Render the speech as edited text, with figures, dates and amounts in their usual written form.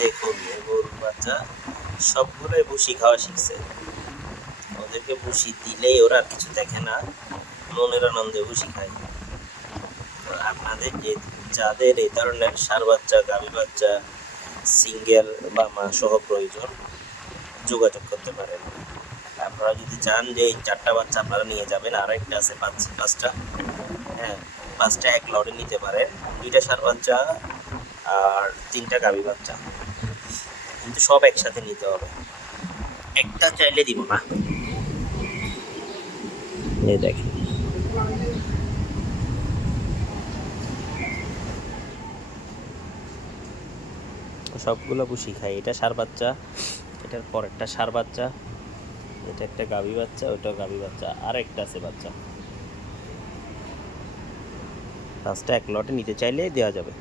দেখুন গরুর বাচ্চা সবগুলোই ভুসি খাওয়া শিখছে। ওদেরকে ভুসি দিলেই ওরা আর কিছু দেখে না, মনের আনন্দে ভুসি খায়। তো আপনাদের যাদের এই ধরনের ষাঁড় বাচ্চা, গাভী বাচ্চা, সিঙ্গেল বা মা সহ প্রয়োজন, যোগাযোগ করতে পারেন। আপনারা যদি চান যে এই 4টা বাচ্চা আপনারা নিয়ে যাবেন, আর একটা আছে 5টা, হ্যাঁ 5টা এক লটে নিতে পারেন। 2টা ষাঁড় বাচ্চা আর 3টা গাভী বাচ্চা, কিন্তু সব একসাথে নিতে হবে, একটা চাইলে দিব না। এই দেখেন সবগুলো ভুসি খায়। এটা ষাঁড় বাচ্চা, এটার পর একটা ষাঁড় বাচ্চা, এটা একটা গাভী বাচ্চা, ওইটাও গাভী বাচ্চা, আর একটা আছে বাচ্চা। 5টা এক লটে নিতে চাইলে দেওয়া যাবে।